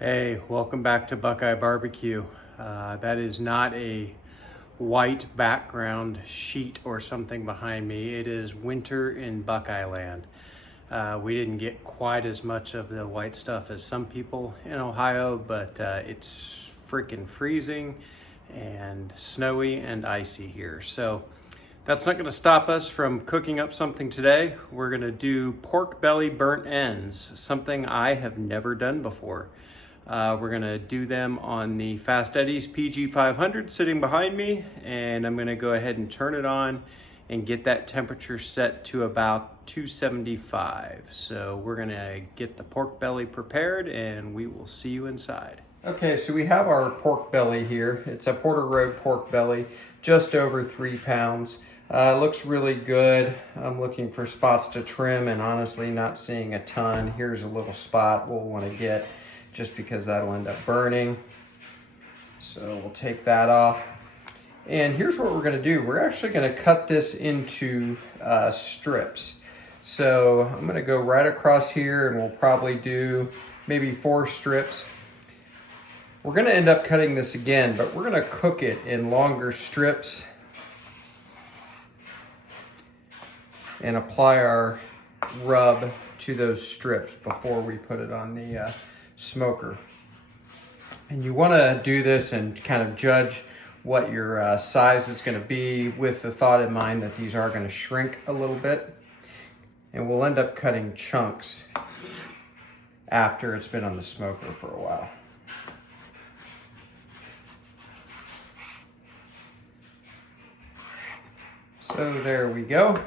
Hey, welcome back to BuQeye Barbecue. That is not a white background sheet or something behind me. It is winter in BuQeye land. We didn't get quite as much of the white stuff as some people in Ohio, but it's freaking freezing and snowy and icy here. So that's not going to stop us from cooking up something today. We're going to do pork belly burnt ends, something I have never done before. We're gonna do them on the Fast Eddie's PG 500 sitting behind me, and I'm gonna go ahead and turn it on and get that temperature set to about 275. So we're gonna get the pork belly prepared and we will see you inside. Okay, so we have our pork belly here. It's a Porter Road pork belly, just over 3 pounds. Looks really good. I'm looking for spots to trim and honestly not seeing a ton. Here's a little spot we'll wanna get, just because that'll end up burning. So we'll take that off. And here's what we're gonna do. We're actually gonna cut this into strips. So I'm gonna go right across here and we'll probably do maybe 4 strips. We're gonna end up cutting this again, but we're gonna cook it in longer strips and apply our rub to those strips before we put it on the smoker. And you want to do this and kind of judge what your size is going to be with the thought in mind that these are going to shrink a little bit. And we'll end up cutting chunks after it's been on the smoker for a while. So there we go.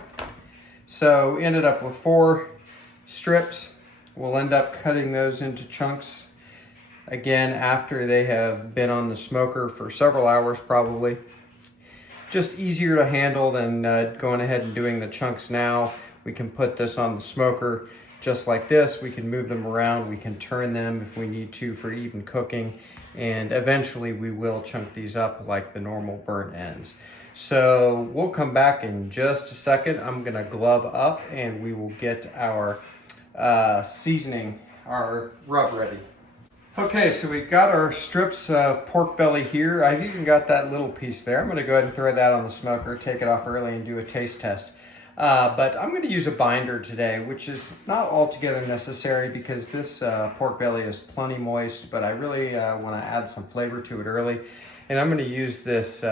So we ended up with 4 strips. We'll end up cutting those into chunks again after they have been on the smoker for several hours probably. Just easier to handle than going ahead and doing the chunks now. We can put this on the smoker just like this. We can move them around. We can turn them if we need to for even cooking. And eventually we will chunk these up like the normal burnt ends. So we'll come back in just a second. I'm gonna glove up and we will get our seasoning, our rub ready. Okay, so we've got our strips of pork belly here. I've even got that little piece there. I'm gonna go ahead and throw that on the smoker, take it off early and do a taste test. But I'm gonna use a binder today, which is not altogether necessary because this pork belly is plenty moist, but I really wanna add some flavor to it early. And I'm gonna use this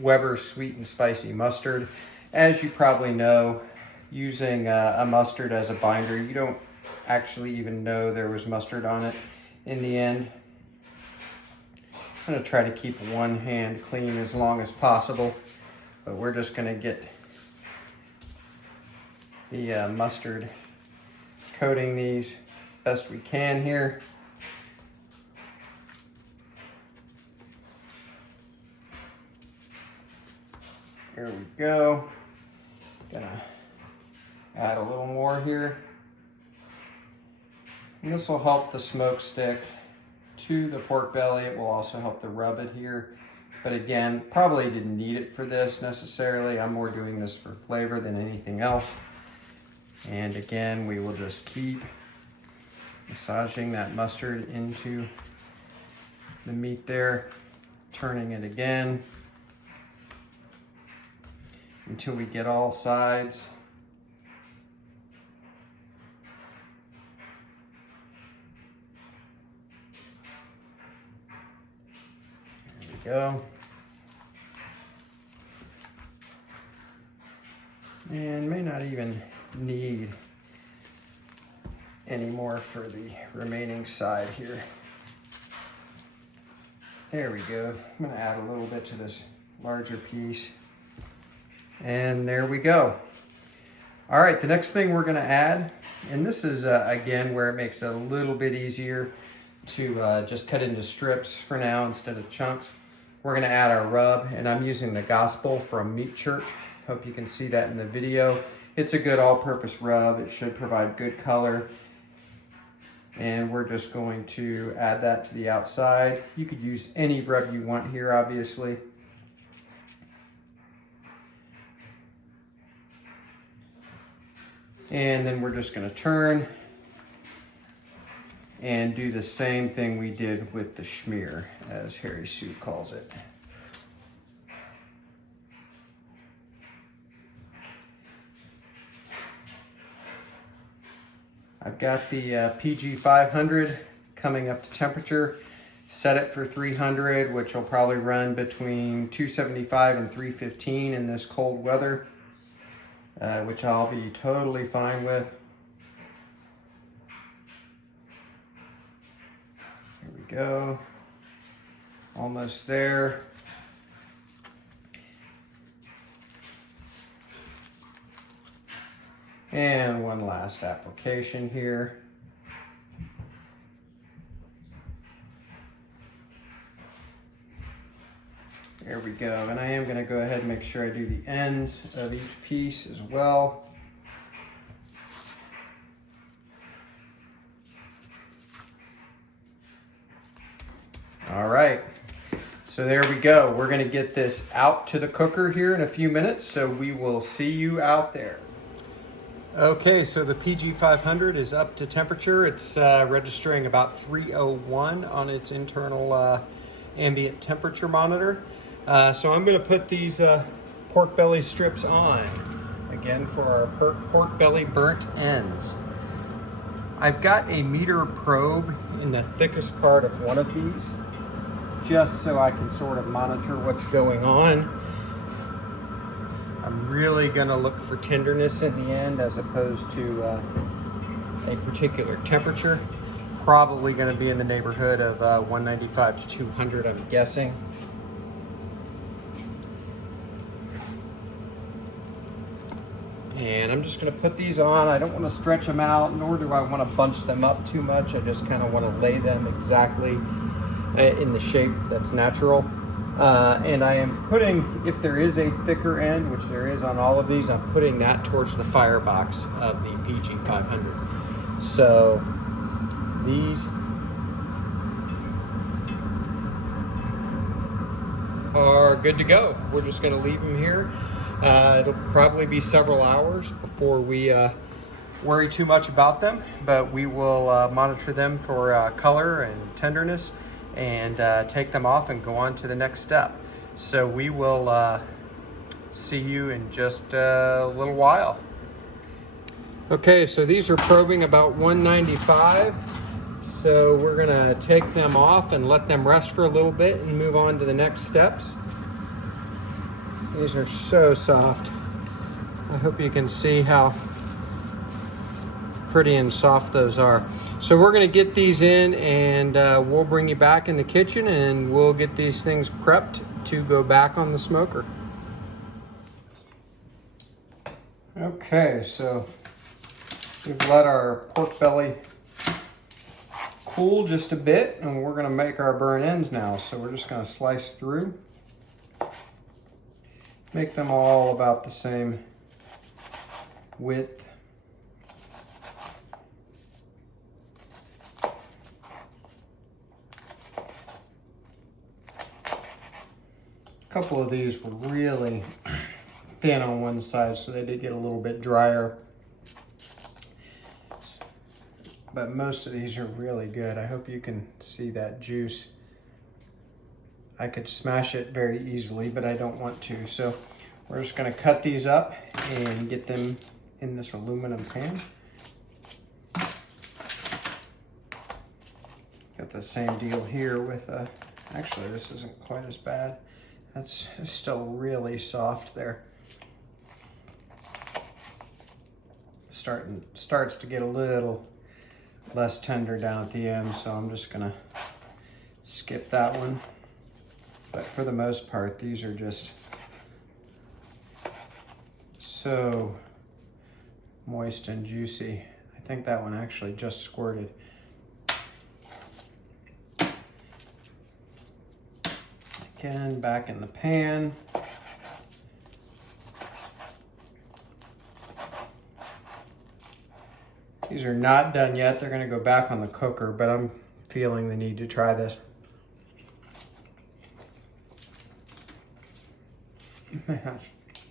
Weber sweet and spicy mustard. As you probably know, using a mustard as a binder, you don't actually even know there was mustard on it in the end. I'm gonna try to keep one hand clean as long as possible, but we're just gonna get the mustard coating these best we can here. There we go. Gonna add a little more here. And this will help the smoke stick to the pork belly. It will also help to rub it here. But again, probably didn't need it for this necessarily. I'm more doing this for flavor than anything else. And again, we will just keep massaging that mustard into the meat there, turning it again until we get all sides. There we go. And may not even need any more for the remaining side here. There we go. I'm gonna add a little bit to this larger piece. And there we go. All right, the next thing we're gonna add, and this is again where it makes it a little bit easier to just cut into strips for now instead of chunks. We're gonna add our rub, and I'm using the Gospel from Meat Church. Hope you can see that in the video. It's a good all-purpose rub. It should provide good color. And we're just going to add that to the outside. You could use any rub you want here, obviously. And then we're just gonna turn and do the same thing we did with the schmear, as Harry Sue calls it. I've got the PG 500 coming up to temperature. Set it for 300, which will probably run between 275 and 315 in this cold weather, which I'll be totally fine with. Here we go. Almost there. And one last application here. There we go. And I am going to go ahead and make sure I do the ends of each piece as well. All right. So there we go. We're going to get this out to the cooker here in a few minutes. So we will see you out there. Okay, so the PG 500 is up to temperature. It's registering about 301 on its internal ambient temperature monitor. So I'm going to put these pork belly strips on, again for our pork belly burnt ends. I've got a meter probe in the thickest part of one of these, just so I can sort of monitor what's going on. I'm really going to look for tenderness in the end as opposed to a particular temperature. Probably going to be in the neighborhood of 195 to 200, I'm guessing. And I'm just going to put these on. I don't want to stretch them out, nor do I want to bunch them up too much. I just kind of want to lay them exactly in the shape that's natural. And I am putting, if there is a thicker end, which there is on all of these, I'm putting that towards the firebox of the PG 500. So these are good to go. We're just going to leave them here. It'll probably be several hours before we worry too much about them, but we will monitor them for color and tenderness and take them off and go on to the next step. So we will see you in just a little while. Okay, so these are probing about 195. So we're gonna take them off and let them rest for a little bit and move on to the next steps. These are so soft. I hope you can see how pretty and soft those are. So we're gonna get these in and we'll bring you back in the kitchen and we'll get these things prepped to go back on the smoker. Okay, so we've let our pork belly cool just a bit and we're gonna make our burn ends now. So we're just gonna slice through. Make them all about the same width. A couple of these were really thin on one side, so they did get a little bit drier. But most of these are really good. I hope you can see that juice. I could smash it very easily, but I don't want to. So we're just gonna cut these up and get them in this aluminum pan. Got the same deal here with, actually this isn't quite as bad. That's still really soft there. Starts to get a little less tender down at the end, so I'm just gonna skip that one. But for the most part, these are just so moist and juicy. I think that one actually just squirted. Again, back in the pan. These are not done yet. They're gonna go back on the cooker, but I'm feeling the need to try this.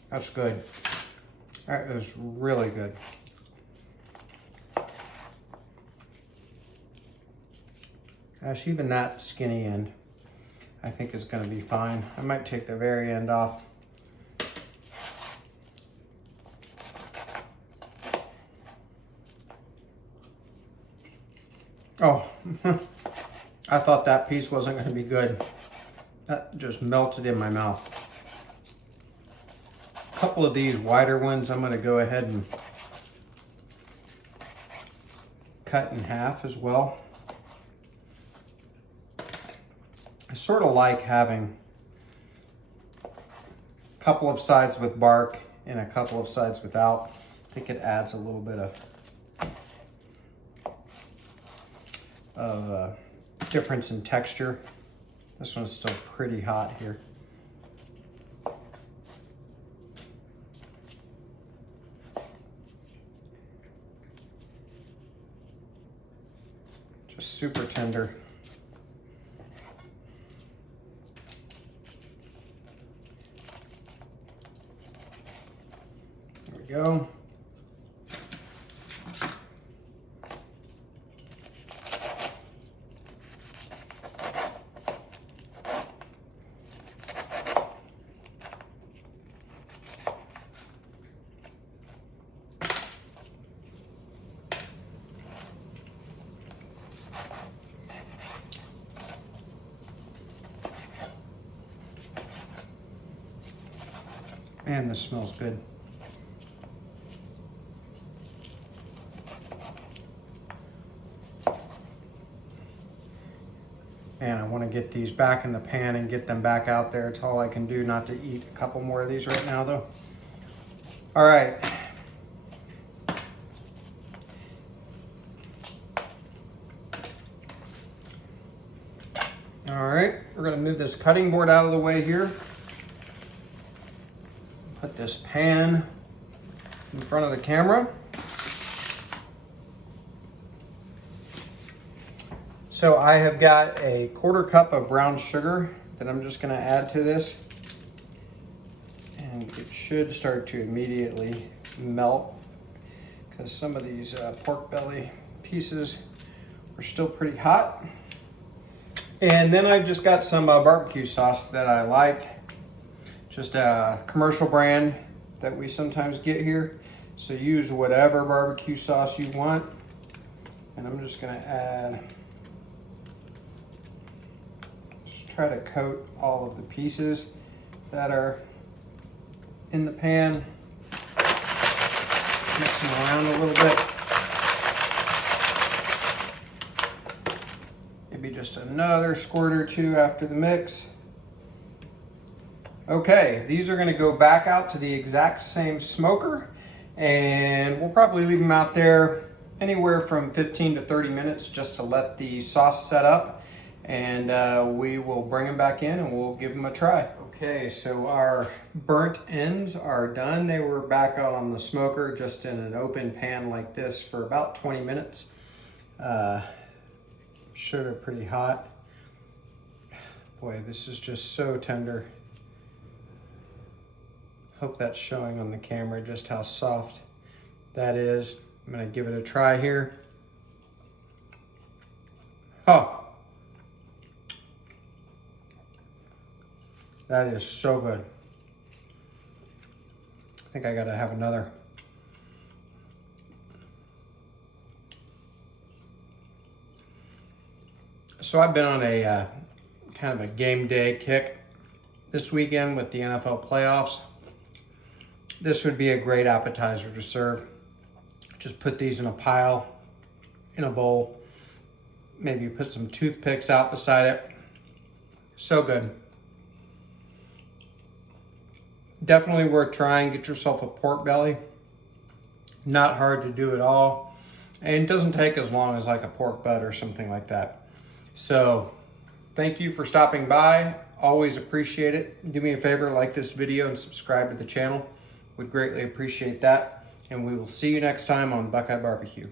That's good. That is really good. Gosh, even that skinny end, I think is gonna be fine. I might take the very end off. Oh, I thought that piece wasn't gonna be good. That just melted in my mouth. A couple of these wider ones, I'm gonna go ahead and cut in half as well. I sort of like having a couple of sides with bark and a couple of sides without. I think it adds a little bit of difference in texture. This one's still pretty hot here. Just super tender. There we go. Man, this smells good. And I want to get these back in the pan and get them back out there. It's all I can do not to eat a couple more of these right now though. All right. All right, we're gonna move this cutting board out of the way here. Put this pan in front of the camera. So I have got a 1/4 cup of brown sugar that I'm just gonna add to this. And it should start to immediately melt because some of these pork belly pieces are still pretty hot. And then I've just got some barbecue sauce that I like. Just a commercial brand that we sometimes get here. So use whatever barbecue sauce you want. And I'm just gonna add, just try to coat all of the pieces that are in the pan. Mix them around a little bit. Maybe just another squirt or two after the mix. Okay, these are gonna go back out to the exact same smoker, and we'll probably leave them out there anywhere from 15 to 30 minutes just to let the sauce set up, and we will bring them back in and we'll give them a try. Okay, so our burnt ends are done. They were back out on the smoker just in an open pan like this for about 20 minutes. Sure, they're pretty hot. Boy, this is just so tender. Hope that's showing on the camera just how soft that is. I'm gonna give it a try here. Oh, that is so good. I think I gotta have another. So I've been on a kind of a game day kick this weekend with the NFL playoffs. This would be a great appetizer to serve. Just put these in a pile, in a bowl. Maybe put some toothpicks out beside it. So good. Definitely worth trying. Get yourself a pork belly. Not hard to do at all. And it doesn't take as long as like a pork butt or something like that. So thank you for stopping by. Always appreciate it. Do me a favor, like this video and subscribe to the channel. Would greatly appreciate that. And we will see you next time on BuQeye Barbecue.